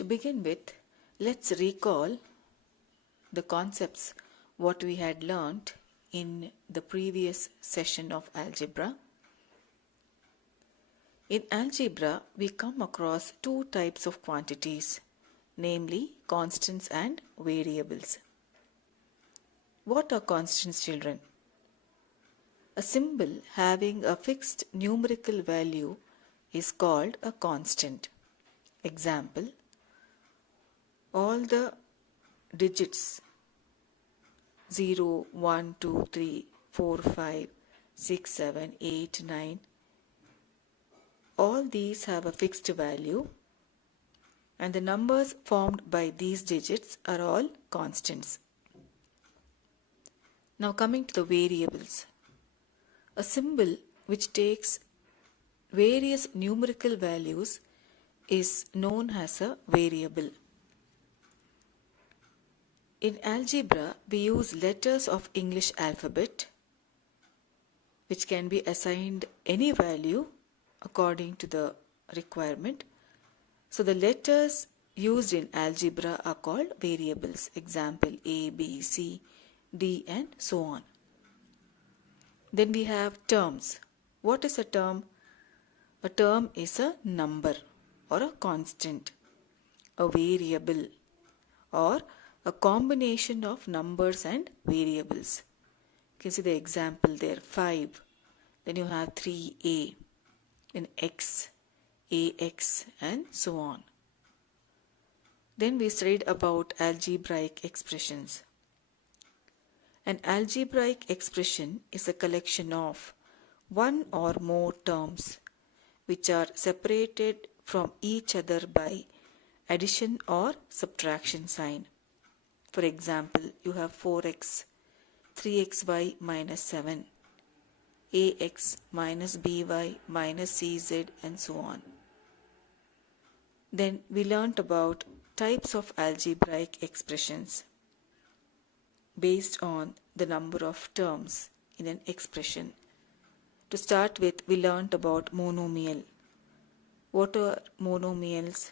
To begin with, let's recall the concepts what we had learnt in the previous session of algebra. In algebra, we come across two types of quantities, namely constants and variables. What are constants, children? A symbol having a fixed numerical value is called a constant. Example, all the digits 0, 1, 2, 3, 4, 5, 6, 7, 8, 9, all these have a fixed value, and the numbers formed by these digits are all constants. Now coming to the variables. A symbol which takes various numerical values is known as a variable. In algebra, we use letters of English alphabet which can be assigned any value according to the requirement. So the letters used in algebra are called variables. Example, A, B, C, D and so on. Then we have terms. What is a term? A term is a number or a constant, a variable, or a combination of numbers and variables. You can see the example there, 5. Then you have 3a, then x, ax and so on. Then we studied about algebraic expressions. An algebraic expression is a collection of one or more terms which are separated from each other by addition or subtraction sign. For example, you have 4x, 3xy minus 7, ax minus by minus cz and so on. Then we learnt about types of algebraic expressions based on the number of terms in an expression. To start with, we learnt about monomial. What are monomials?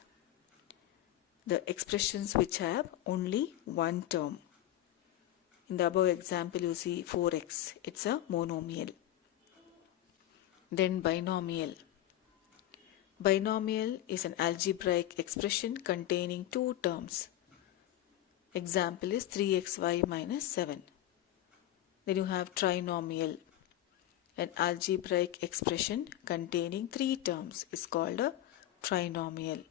The expressions which have only one term. In the above example, you see 4x. It's a monomial. Then binomial. Binomial is an algebraic expression containing two terms. Example is 3xy minus 7. Then you have trinomial. An algebraic expression containing three terms is called a trinomial.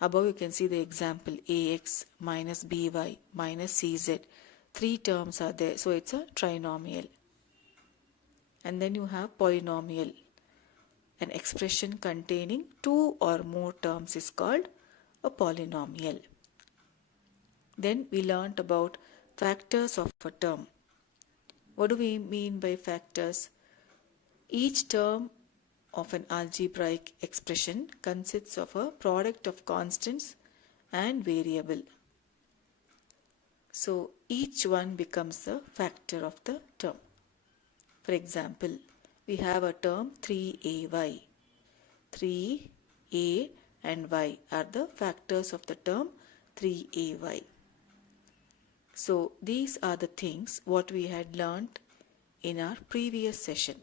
Above you can see the example ax minus by minus cz. Three terms are there, so it's a trinomial. And then you have polynomial. An expression containing two or more terms is called a polynomial. Then we learnt about factors of a term. What do we mean by factors? Each term of an algebraic expression consists of a product of constants and variable. So each one becomes a factor of the term. For example, we have a term 3ay. 3a and y are the factors of the term 3ay. So these are the things what we had learnt in our previous session.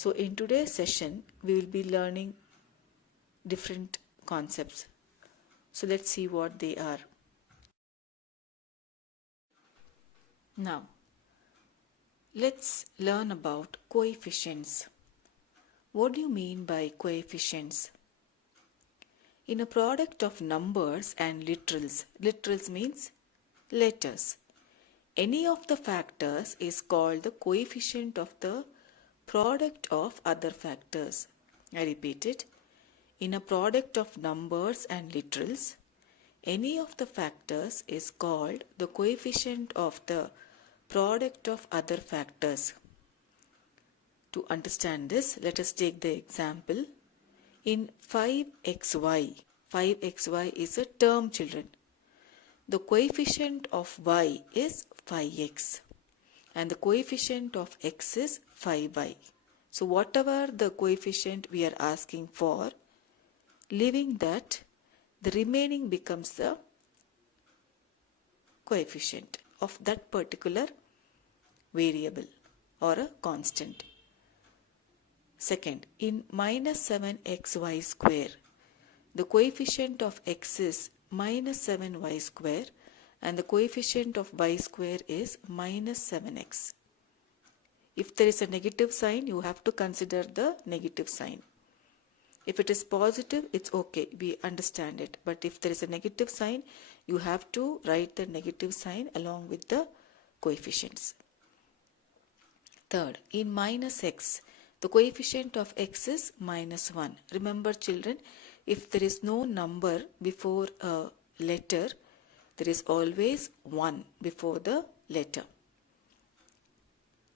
So in today's session, we will be learning different concepts. So let's see what they are. Now, let's learn about coefficients. What do you mean by coefficients? In a product of numbers and literals means letters, any of the factors is called the coefficient of the product of other factors. I repeat it. In a product of numbers and literals, any of the factors is called the coefficient of the product of other factors. To understand this, let us take the example. In 5xy is a term, children. The coefficient of y is 5x and the coefficient of x is 5y. So whatever the coefficient we are asking for, leaving that the remaining becomes the coefficient of that particular variable or a constant. Second, in minus 7xy square, the coefficient of x is minus 7y square and the coefficient of y square is minus 7x. If there is a negative sign, you have to consider the negative sign. If it is positive, it's okay, we understand it. But if there is a negative sign, you have to write the negative sign along with the coefficients. Third, in minus x, the coefficient of x is minus 1. Remember children, if there is no number before a letter, there is always 1 before the letter.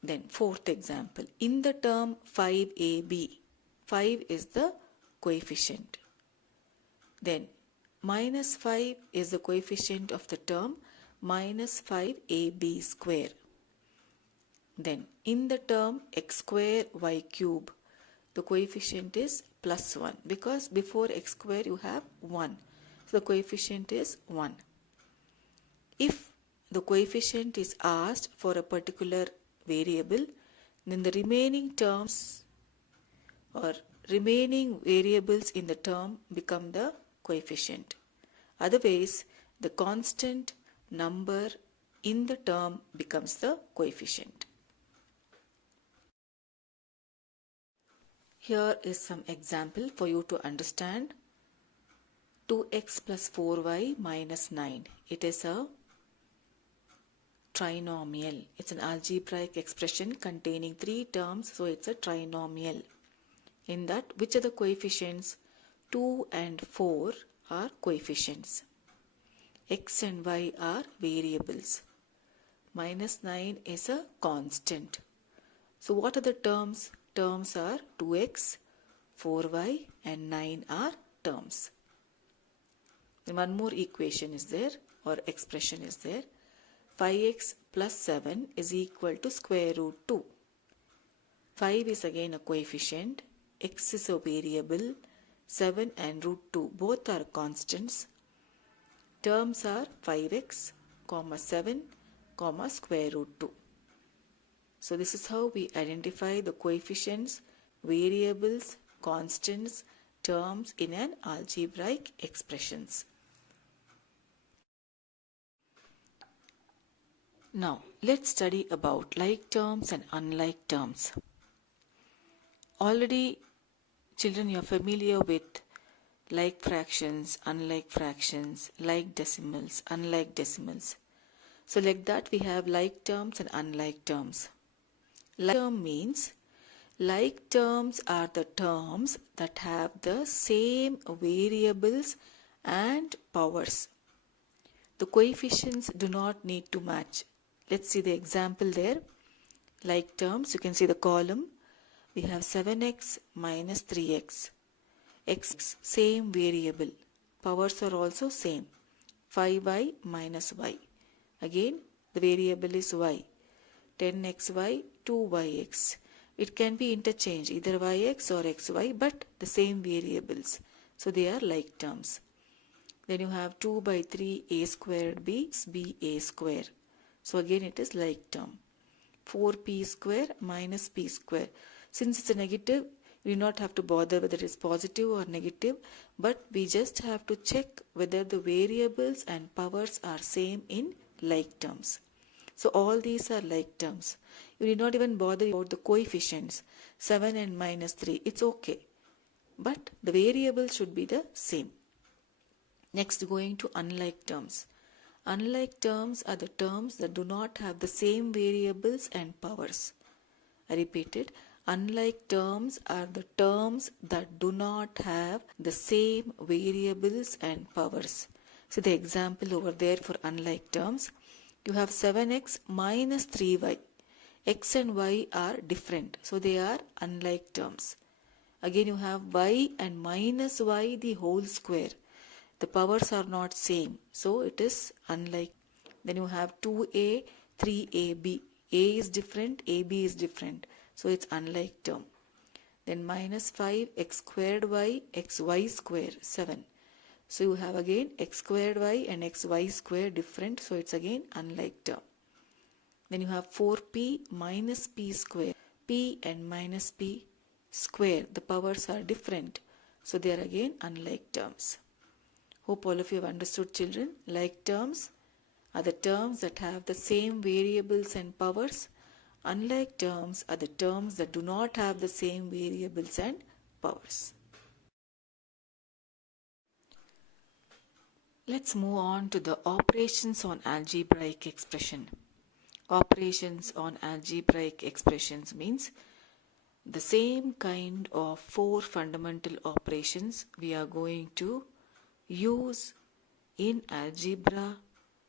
Then fourth example, in the term 5ab, 5 is the coefficient. Then minus 5 is the coefficient of the term minus 5ab square. Then in the term x square y cube, the coefficient is plus 1 because before x square you have 1. So the coefficient is 1. If the coefficient is asked for a particular variable, then the remaining terms or remaining variables in the term become the coefficient. Otherwise, the constant number in the term becomes the coefficient. Here is some example for you to understand. 2x plus 4y minus 9. It is a trinomial. It's an algebraic expression containing 3 terms, so it's a trinomial. In that, which are the coefficients? 2 and 4 are coefficients. X and y are variables. Minus 9 is a constant. So what are the terms? Terms are 2x, 4y and 9 are terms. Then one more equation is there or expression is there. 5x plus 7 is equal to square root 2. 5 is again a coefficient, x is a variable, 7 and root 2 both are constants. Terms are 5x, 7, square root 2. So this is how we identify the coefficients, variables, constants, terms in an algebraic expressions. Now let's study about like terms and unlike terms. Already children, you are familiar with like fractions, unlike fractions, like decimals, unlike decimals. So like that we have like terms and unlike terms. Like term means like terms are the terms that have the same variables and powers. The coefficients do not need to match. Let's see the example there. Like terms, you can see the column. We have 7x minus 3x. X same variable. Powers are also same. 5y minus y. Again the variable is y. 10xy, 2yx. It can be interchanged, either yx or xy, but the same variables. So they are like terms. Then you have 2 by 3 a squared b a square. So again it is like term. 4p square minus p square. Since it's a negative, we do not have to bother whether it is positive or negative, but we just have to check whether the variables and powers are same in like terms. So all these are like terms. You need not even bother about the coefficients, 7 and minus 3. It's okay. But the variable should be the same. Next, going to unlike terms. Unlike terms are the terms that do not have the same variables and powers. I repeat it. Unlike terms are the terms that do not have the same variables and powers. So the example over there for unlike terms. You have 7x minus 3y. X and y are different, so they are unlike terms. Again you have y and minus y the whole square. The powers are not same, so it is unlike. Then you have 2a, 3ab. A is different, ab is different, so it's unlike term. Then minus 5 x squared y, xy square, 7. So you have again x squared y and xy squared different, so it's again unlike term. Then you have 4p minus p square. P and minus p square, the powers are different, so they are again unlike terms. Hope all of you have understood, children. Like terms are the terms that have the same variables and powers. Unlike terms are the terms that do not have the same variables and powers. Let's move on to the operations on algebraic expression. Operations on algebraic expressions means the same kind of 4 fundamental operations we are going to use in algebra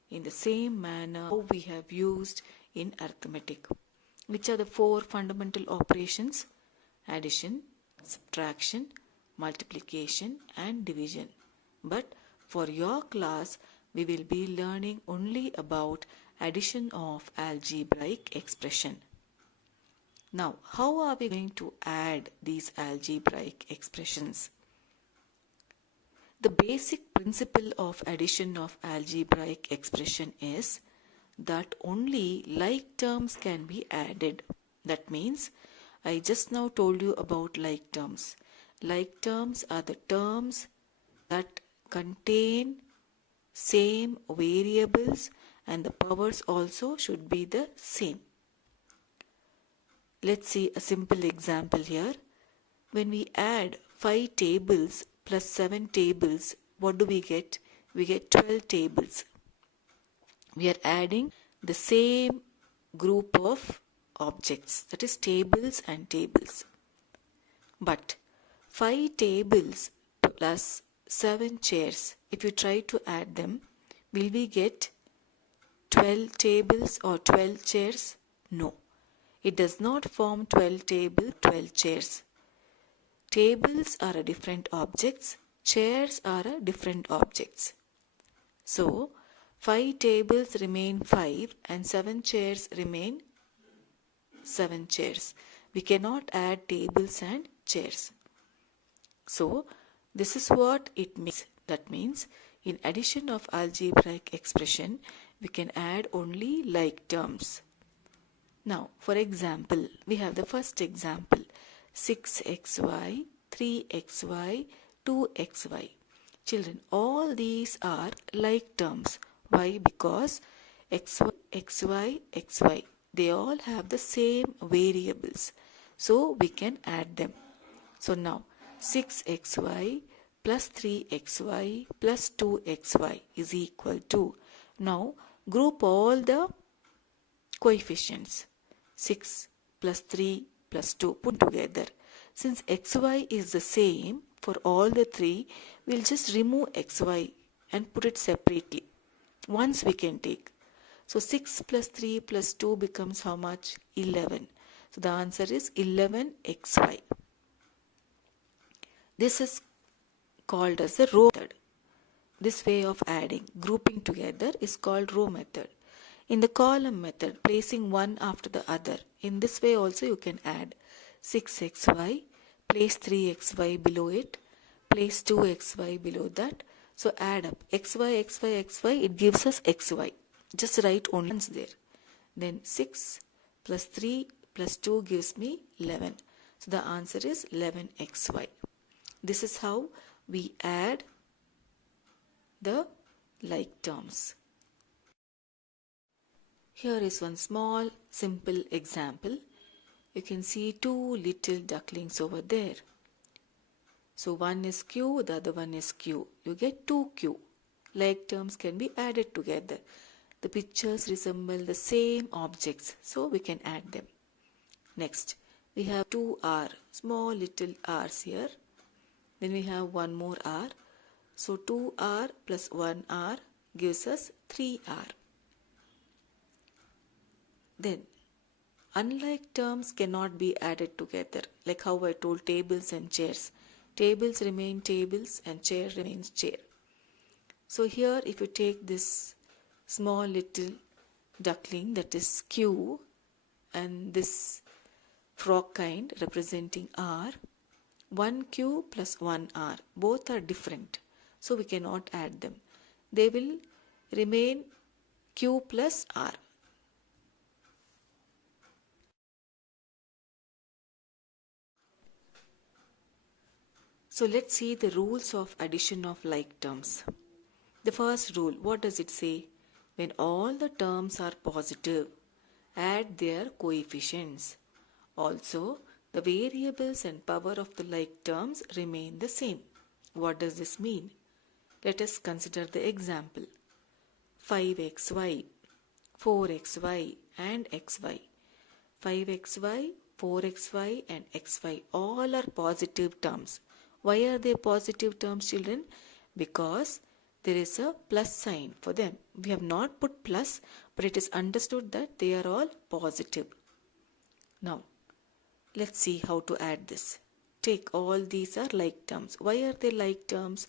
in the same manner we have used in arithmetic. Which are the 4 fundamental operations? Addition, subtraction, multiplication and division. But for your class, we will be learning only about addition of algebraic expression. Now, how are we going to add these algebraic expressions? The basic principle of addition of algebraic expression is that only like terms can be added. That means, I just now told you about like terms. Like terms are the terms that contain same variables and the powers also should be the same. Let's see a simple example here. When we add 5 tables plus 7 tables, what do we get? We get 12 tables. We are adding the same group of objects, that is tables and tables. But 5 tables plus 7 chairs, if you try to add them, will we get 12 tables or 12 chairs? No. It does not form 12 tables, 12 chairs. Tables are a different objects, chairs are a different objects. So, 5 tables remain 5 and 7 chairs remain 7 chairs. We cannot add tables and chairs. So, this is what it means. That means, in addition of algebraic expression, we can add only like terms. Now, for example, we have the first example, 6xy, 3xy, 2xy. Children, all these are like terms. Why? Because xy, xy, xy, they all have the same variables. So, we can add them. So, now 6xy plus 3xy plus 2xy is equal to, now group all the coefficients, 6 plus 3 plus 2 put together. Since xy is the same for all the 3, we'll just remove xy and put it separately. Once we can take. So 6 plus 3 plus 2 becomes how much? 11. So the answer is 11xy. This is called as a row method. This way of adding, grouping together is called row method. In the column method, placing one after the other, in this way also you can add 6xy, place 3xy below it, place 2xy below that. So add up xy, xy, xy, it gives us xy. Just write only once there. Then 6 plus 3 plus 2 gives me 11. So the answer is 11xy. This is how we add the like terms. Here is one small simple example. You can see 2 little ducklings over there. So one is Q, the other one is Q. You get 2Q. Like terms can be added together. The pictures resemble the same objects, so we can add them. Next, we have 2R, small little r's here. Then we have one more R. So 2R plus 1R gives us 3R. Then, unlike terms cannot be added together, like how I told tables and chairs. Tables remain tables and chair remains chair. So here if you take this small little duckling, that is Q, and this frog kind representing R, 1Q plus 1R, both are different. so we cannot add them. They will remain Q plus R. So let's see the rules of addition of like terms. The first rule, what does it say? When all the terms are positive, add their coefficients. Also, the variables and power of the like terms remain the same. What does this mean? Let us consider the example. 5xy, 4xy and xy. 5xy, 4xy and xy all are positive terms. Why are they positive terms, children? Because there is a plus sign for them. We have not put plus, but it is understood that they are all positive. Now, let's see how to add this. Take all these are like terms. Why are they like terms?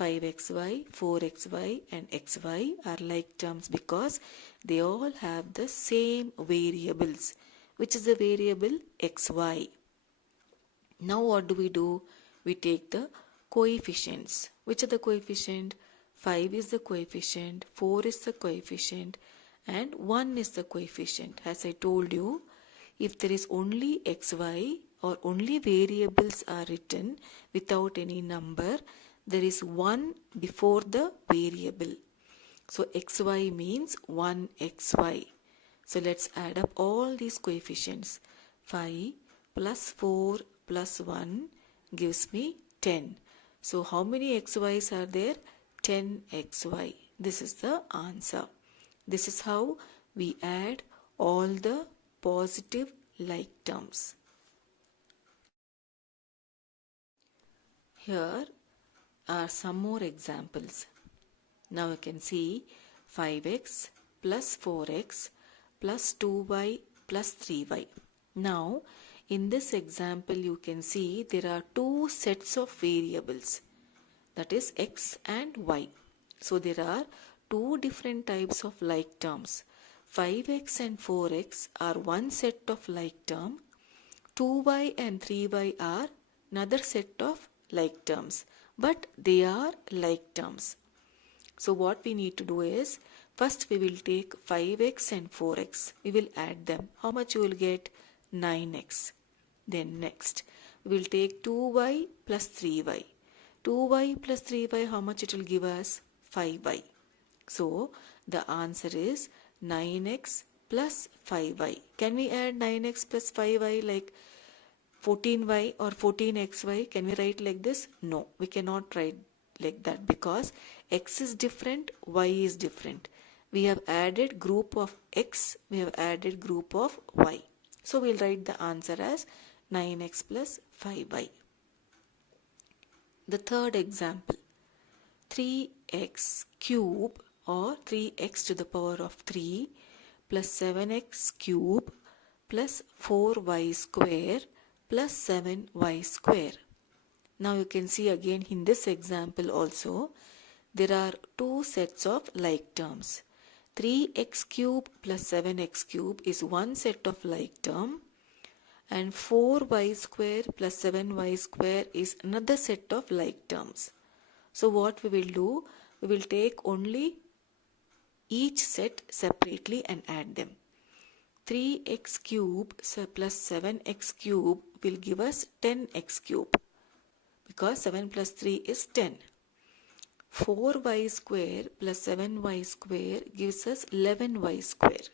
5xy, 4xy and xy are like terms because they all have the same variables. Which is the variable? xy. Now what do? We take the coefficients. Which are the coefficient? 5 is the coefficient, 4 is the coefficient and 1 is the coefficient. As I told you, if there is only xy or only variables are written without any number, there is 1 before the variable. So xy means 1xy. So let's add up all these coefficients. 5 plus 4 plus 1 gives me 10. So how many xy's are there? 10xy. This is the answer. This is how we add all the positive like terms. Here are some more examples. Now you can see 5x plus 4x plus 2y plus 3y. Now in this example you can see there are two sets of variables, that is x and y. So there are two different types of like terms. 5x and 4x are one set of like term. 2y and 3y are another set of like terms, but they are like terms. So what we need to do is, first we will take 5x and 4x. We will add them. How much you will get? 9x. Then next, we will take 2y plus 3y. 2y plus 3y, how much it will give us? 5y. So the answer is 9x plus 5y. Can we add 9x plus 5y like 14y or 14xy? Can we write like this? No, we cannot write like that because x is different, y is different. We have added group of x, we have added group of y. So we'll write the answer as 9x plus 5y. The third example, 3x cube or 3x to the power of 3 plus 7x cube plus 4y square plus 7y square. Now you can see again in this example also there are two sets of like terms. 3x cube plus 7x cube is one set of like term and 4y square plus 7y square is another set of like terms. So what we will do, we will take only each set separately and add them. 3x cube plus 7x cube will give us 10x cube because 7 plus 3 is 10. 4y square plus 7y square gives us 11y square.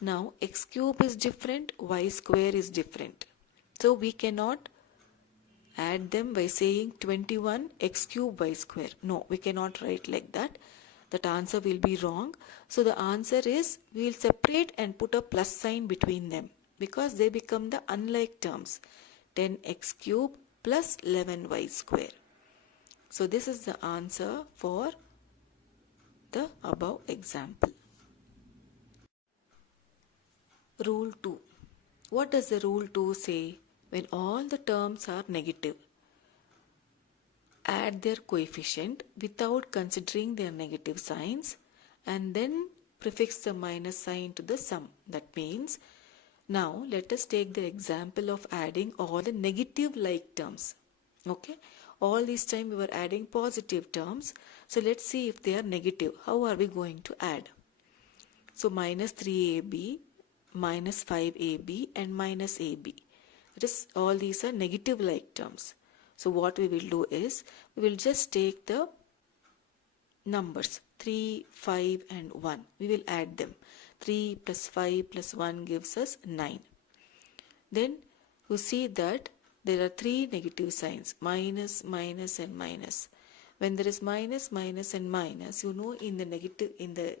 Now x cube is different, y square is different. So we cannot add them by saying 21 x cube y square. No, we cannot write like that. That answer will be wrong. So the answer is we will separate and put a plus sign between them because they become the unlike terms. 10x cube plus 11y square. So this is the answer for the above example. Rule 2. What does the rule 2 say? When all the terms are negative, add their coefficient without considering their negative signs and then prefix the minus sign to the sum. That means, now let us take the example of adding all the negative like terms. Okay, All this time we were adding positive terms. So let's see if they are negative. How are we going to add? So minus 3ab, minus 5ab and minus ab. That is, all these are negative like terms. So what we will do is, we will just take the numbers 3, 5 and 1. We will add them. 3 plus 5 plus 1 gives us 9. Then you see that there are three negative signs, minus, minus and minus. When there is minus, minus and minus, you know in the negative, in the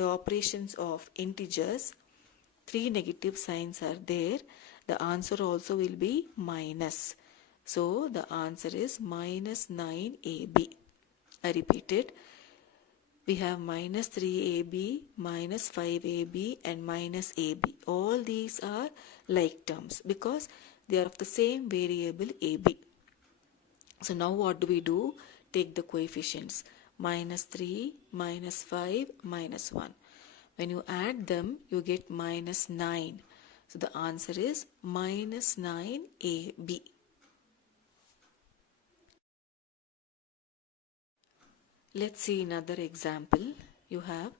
operations of integers, three negative signs are there. The answer also will be minus. So the answer is minus 9ab. I repeat it. We have minus 3ab, minus 5ab and minus ab. All these are like terms because they are of the same variable ab. So now what do we do? Take the coefficients. Minus 3, minus 5, minus 1. When you add them, you get minus 9. So the answer is minus 9ab. Let's see another example. You have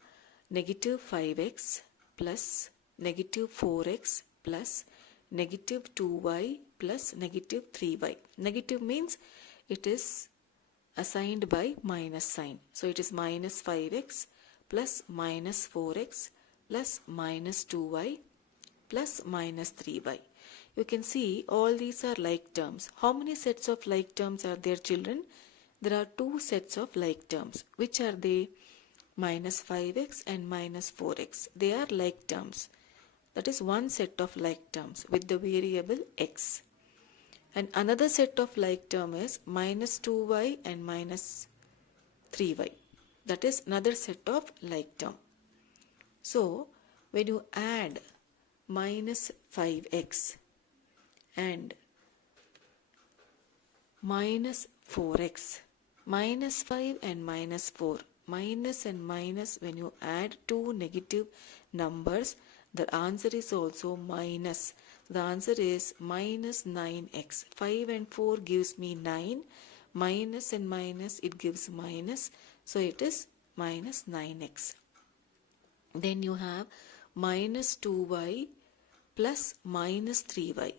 negative 5x plus negative 4x plus negative 2y plus negative 3y. Negative means it is assigned by minus sign. So it is minus 5x plus minus 4x plus minus 2y plus minus 3y. You can see all these are like terms. How many sets of like terms are there, children? There are two sets of like terms. Which are they? Minus 5x and minus 4x. They are like terms. That is one set of like terms with the variable x. And another set of like term is minus 2y and minus 3y. That is another set of like term. So when you add minus 5x and minus 4x, minus 5 and minus 4, minus and minus, when you add two negative numbers, the answer is also minus. The answer is minus 9x. 5 and 4 gives me 9. Minus and minus, it gives minus. So it is minus 9x. Then you have minus 2y plus minus 3y.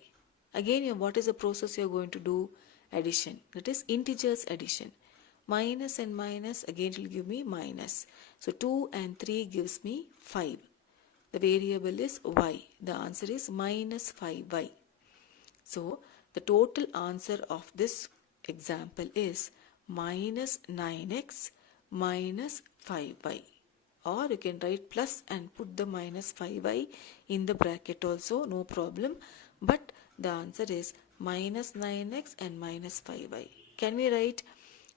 Again, what is the process you are going to do? Addition. That is integers addition. Minus and minus, again it will give me minus. So 2 and 3 gives me 5. The variable is y. The answer is minus 5y. So the total answer of this example is minus 9x minus 5y. Or you can write plus and put the minus 5y in the bracket also, no problem. But the answer is minus 9x and minus 5y. Can we write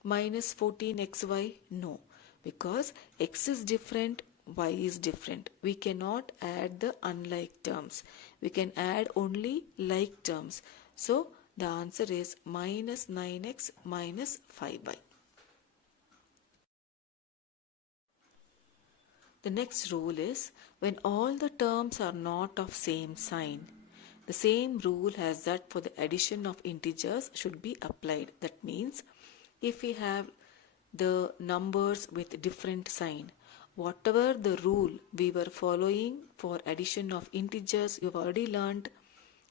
minus 14xy? No, because x is different, y is different. We cannot add the unlike terms. We can add only like terms. So the answer is minus 9x minus 5y. The next rule is when all the terms are not of same sign, the same rule as that for the addition of integers should be applied. That means if we have the numbers with different sign, whatever the rule we were following for addition of integers, you've already learned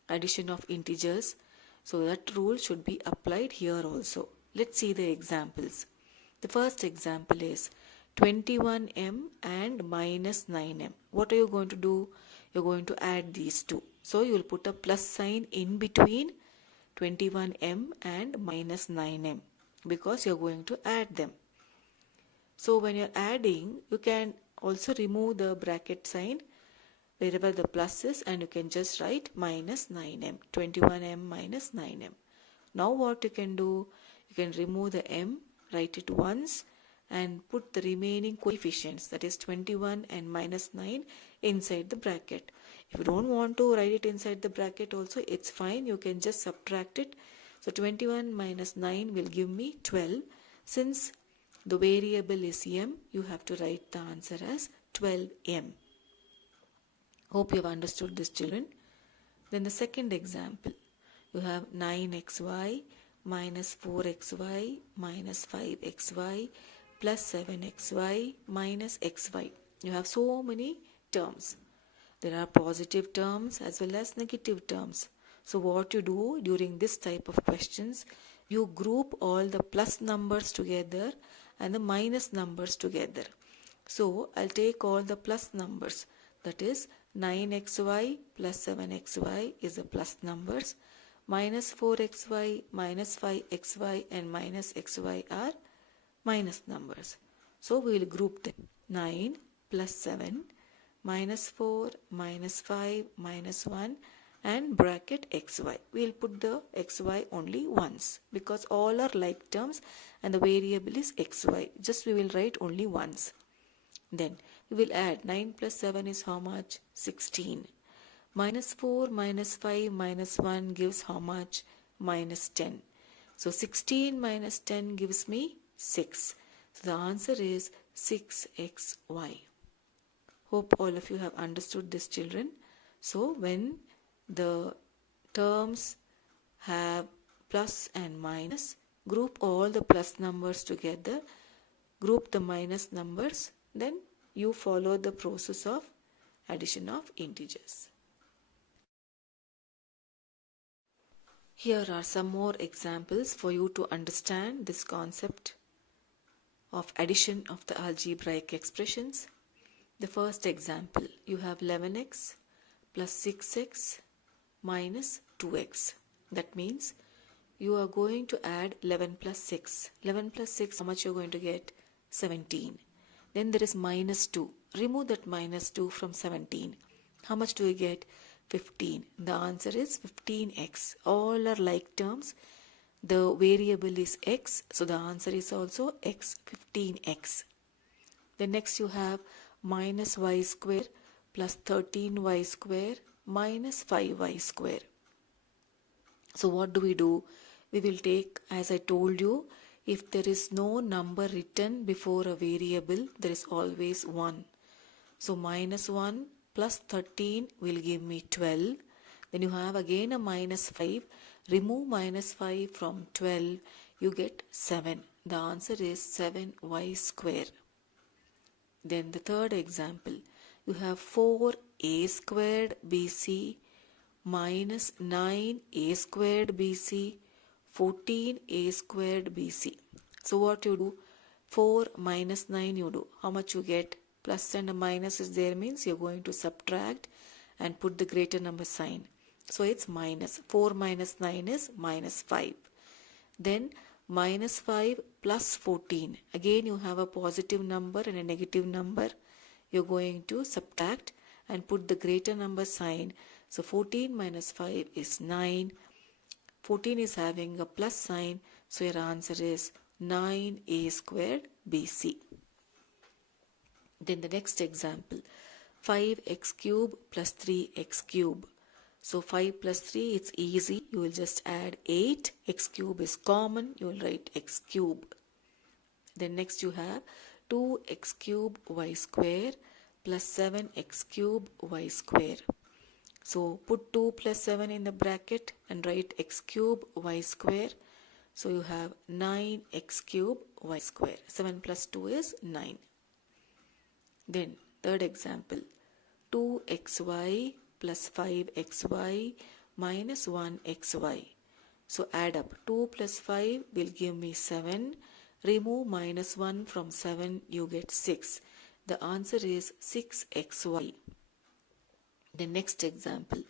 addition of integers. So that rule should be applied here also. Let's see the examples. The first example is 21m and minus 9m. What are you going to do? You're going to add these two. So you will put a plus sign in between 21m and minus 9m because you're going to add them. So when you're adding, you can also remove the bracket sign wherever the plus is and you can just write minus 9m, 21m minus 9m. Now what you can do? You can remove the m, write it once and put the remaining coefficients, that is 21 and minus 9 inside the bracket. If you don't want to write it inside the bracket also, it's fine. You can just subtract it. So 21 minus 9 will give me 12. Since the variable is m, you have to write the answer as 12m. Hope you have understood this, children. Then the second example, you have 9xy minus 4xy minus 5xy plus 7xy minus xy. You have so many terms. There are positive terms as well as negative terms. So what you do during this type of questions, you group all the plus numbers together and the minus numbers together. So I'll take all the plus numbers, that is 9xy plus 7xy is the plus numbers, minus 4xy, minus 5xy and minus xy are minus numbers. So we will group them. 9 plus 7 minus 4 minus 5 minus 1 and bracket xy. We will put the xy only once because all are like terms and the variable is xy. Just we will write only once. Then we will add 9 plus 7 is how much? 16. Minus 4 minus 5 minus 1 gives how much? Minus 10. So 16 minus 10 gives me 6. So the answer is 6xy. Hope all of you have understood this, children. So when the terms have plus and minus, group all the plus numbers together, group the minus numbers, then you follow the process of addition of integers. Here are some more examples for you to understand this concept of addition of the algebraic expressions. The first example, you have 11x plus 6x minus 2x. That means you are going to add 11 plus 6. 11 plus 6, how much you are going to get? 17. Then there is minus 2. Remove that minus 2 from 17. How much do you get? 15. The answer is 15x. All are like terms. The variable is x, so the answer is also x, 15x. Then next you have minus y square plus 13y square minus 5y square. So what do? We will take, as I told you, if there is no number written before a variable, there is always 1. So minus 1 plus 13 will give me 12. Then you have again a minus 5. Remove minus 5 from 12, you get 7. The answer is 7y square. Then the third example, you have 4a squared bc minus 9a squared bc, 14a squared bc. So what you do? 4 minus 9 you do. How much you get? Plus and a minus is there, means you're going to subtract and put the greater number sign. So it's minus. 4 minus 9 is minus 5. Then minus 5 plus 14. Again you have a positive number and a negative number. You're going to subtract and put the greater number sign. So 14 minus 5 is 9. 14 is having a plus sign. So your answer is 9a squared bc. Then the next example, 5x cube plus 3x cube. So 5 plus 3, it's easy. You will just add 8. X cube is common. You will write x cube. Then next you have 2x cube y square plus 7x cube y square. So put 2 plus 7 in the bracket and write x cube y square. So you have 9x cube y square. 7 plus 2 is 9. Then third example, 2xy plus 5xy minus 1xy. So add up. 2 plus 5 will give me 7. Remove minus 1 from 7, you get 6. The answer is 6xy. The next example,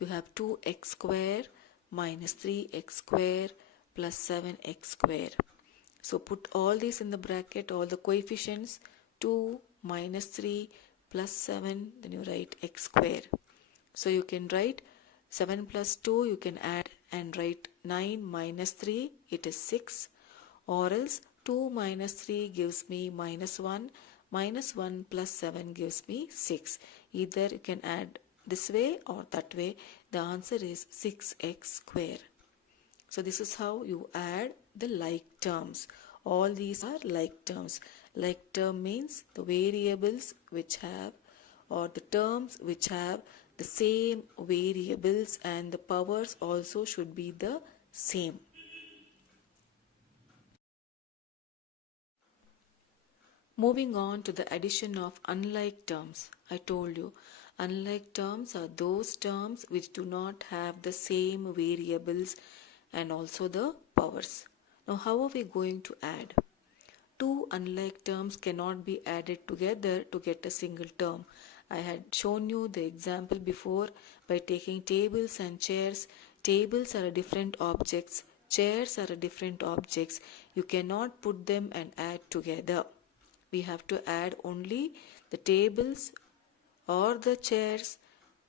you have 2x square minus 3x square plus 7x square. So put all these in the bracket, all the coefficients, 2 minus 3 plus 7, then you write x square. So you can write 7 plus 2, you can add and write 9 minus 3, it is 6. Or else 2 minus 3 gives me minus 1, minus 1 plus 7 gives me 6. Either you can add this way or that way. The answer is 6x square. So this is how you add the like terms. All these are like terms. Like term means the variables which have, or the terms which have the same variables, and the powers also should be the same. Moving on to the addition of unlike terms. I told you, unlike terms are those terms which do not have the same variables and also the powers. Now, how are we going to add? Two unlike terms cannot be added together to get a single term. I had shown you the example before by taking tables and chairs. Tables are different objects, chairs are different objects. You cannot put them and add together. We have to add only the tables or the chairs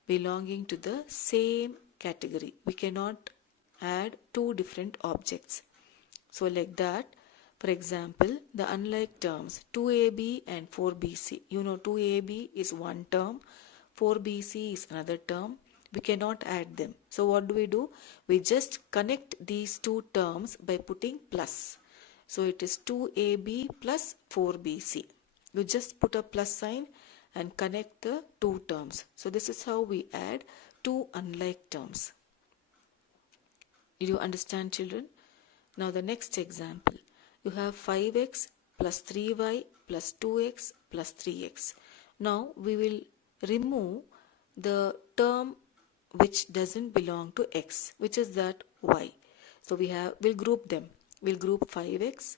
belonging to the same category. We cannot add two different objects. So like that, for example, the unlike terms 2ab and 4bc. You know 2ab is one term, 4bc is another term. We cannot add them. So what do? We just connect these two terms by putting plus. So it is 2ab plus 4bc. You just put a plus sign and connect the two terms. So this is how we add two unlike terms. Did you understand, children? Now the next example. You have 5x plus 3y plus 2x plus 3x. Now we will remove the term which doesn't belong to x, which is that y. So we'll group them. We'll group 5x,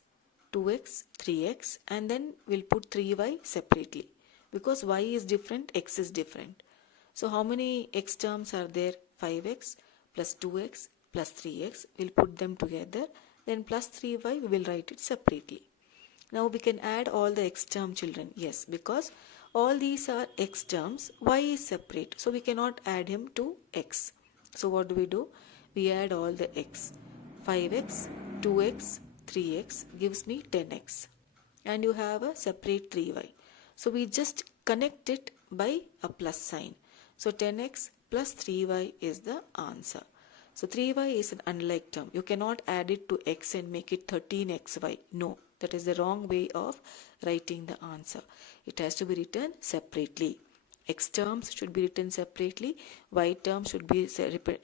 2x, 3x, and then we'll put 3y separately. Because y is different, x is different. So how many x terms are there? 5x plus 2x plus 3x. We'll put them together. Then plus 3y, we will write it separately. Now we can add all the x term, children. Yes, because all these are x terms, y is separate. So we cannot add him to x. So what do? We add all the x. 5x, 2x, 3x gives me 10x. And you have a separate 3y. So we just connect it by a plus sign. So 10x plus 3y is the answer. So 3y is an unlike term. You cannot add it to x and make it 13xy. No, that is the wrong way of writing the answer. It has to be written separately. X terms should be written separately. Y terms should be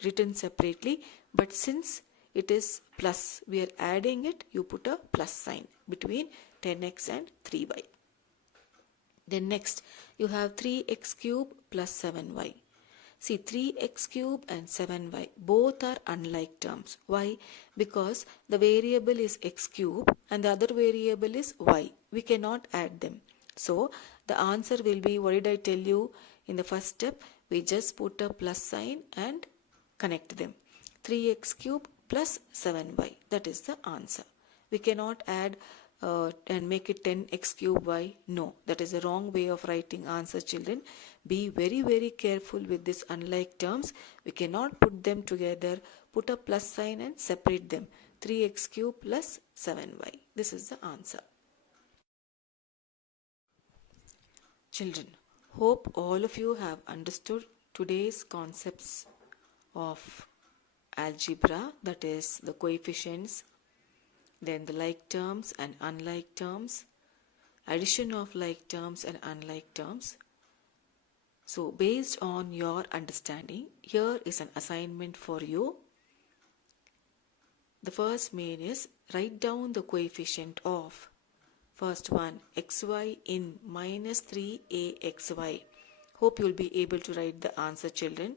written separately. But since it is plus, we are adding it, you put a plus sign between 10x and 3y. Then next, you have 3x cube plus 7y. See, 3x cube and 7y, both are unlike terms. Why? Because the variable is x cube and the other variable is y. We cannot add them. So, the answer will be, what did I tell you in the first step? We just put a plus sign and connect them. 3x cube plus 7y. That is the answer. We cannot add and make it 10x cube y. No, that is a wrong way of writing answer, children. Be very, very careful with this unlike terms. We cannot put them together. Put a plus sign and separate them. 3x cube plus 7y. This is the answer. Children, hope all of you have understood today's concepts of algebra, that is the coefficients, then the like terms and unlike terms, addition of like terms and unlike terms. So based on your understanding, here is an assignment for you. The first main is write down the coefficient of first one xy in minus 3axy. Hope you will be able to write the answer, children.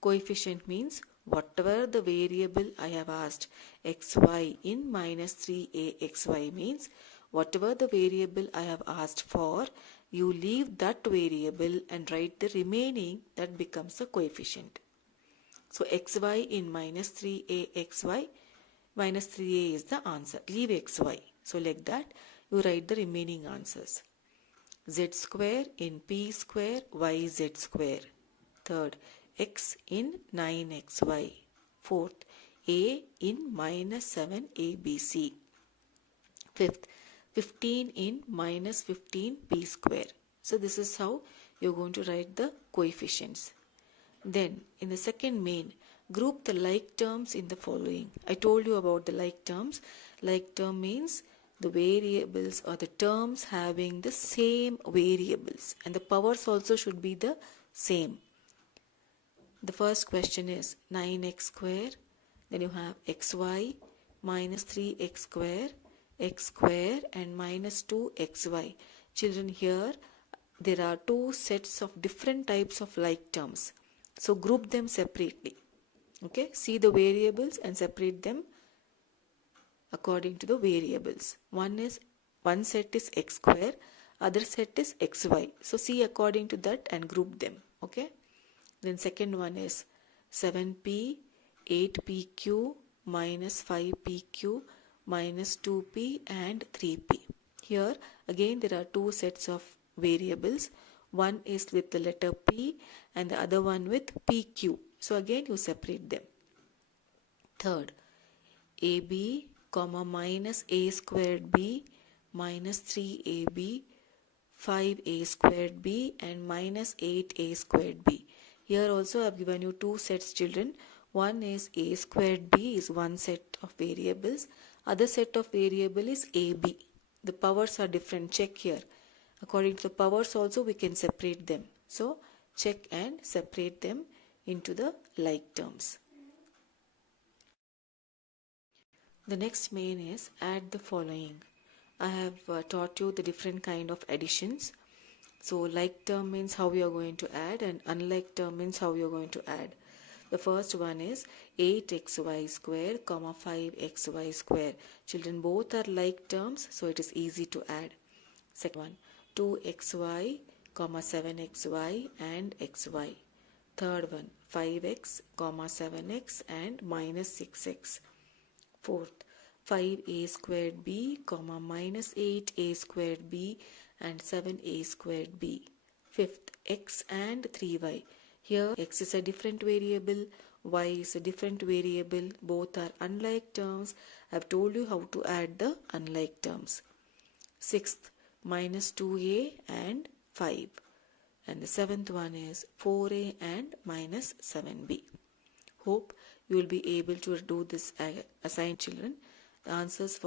Coefficient means whatever the variable I have asked. Xy in minus 3axy means whatever the variable I have asked for, you leave that variable and write the remaining, that becomes the coefficient. So xy in minus 3axy, minus 3a is the answer. Leave xy. So like that, you write the remaining answers. Z square in p square, yz square. Third, x in 9xy. Fourth, a in minus 7abc. Fifth, 15 in minus 15p square. So this is how you're going to write the coefficients. Then in the second main, group the like terms in the following. I told you about the like terms. Like term means the variables or the terms having the same variables, and the powers also should be the same. The first question is 9x square, then you have xy minus 3x square, x square and minus 2xy. Children, here there are two sets of different types of like terms. So group them separately. Okay, see the variables and separate them according to the variables. One set is x square, other set is xy. So see according to that and group them. Okay. Then second one is 7p, 8pq minus 5pq minus 2p and 3p. Here again there are two sets of variables. One is with the letter p and the other one with pq. So again you separate them. Third, ab comma minus a squared b minus 3ab 5a squared b and minus 8a squared b. Here also I have given you two sets, children. One is a squared b is one set of variables. Other set of variable is ab. The powers are different. Check here. According to the powers also we can separate them. So check and separate them into the like terms. The next main is add the following. I have taught you the different kind of additions. So like term means how we are going to add and unlike term means how we are going to add. The first one is 8xy square comma 5xy square. Children, both are like terms, so it is easy to add. Second one, 2xy comma 7xy and xy. Third one, 5x comma 7x and minus 6x. Fourth, 5a squared b comma minus 8a squared b and 7a squared b. Fifth, x and 3y. Here x is a different variable, y is a different variable. Both are unlike terms. I have told you how to add the unlike terms. Sixth, minus 2a and 5. And the seventh one is 4a and minus 7b. Hope you will be able to do this assignment, children. The answers for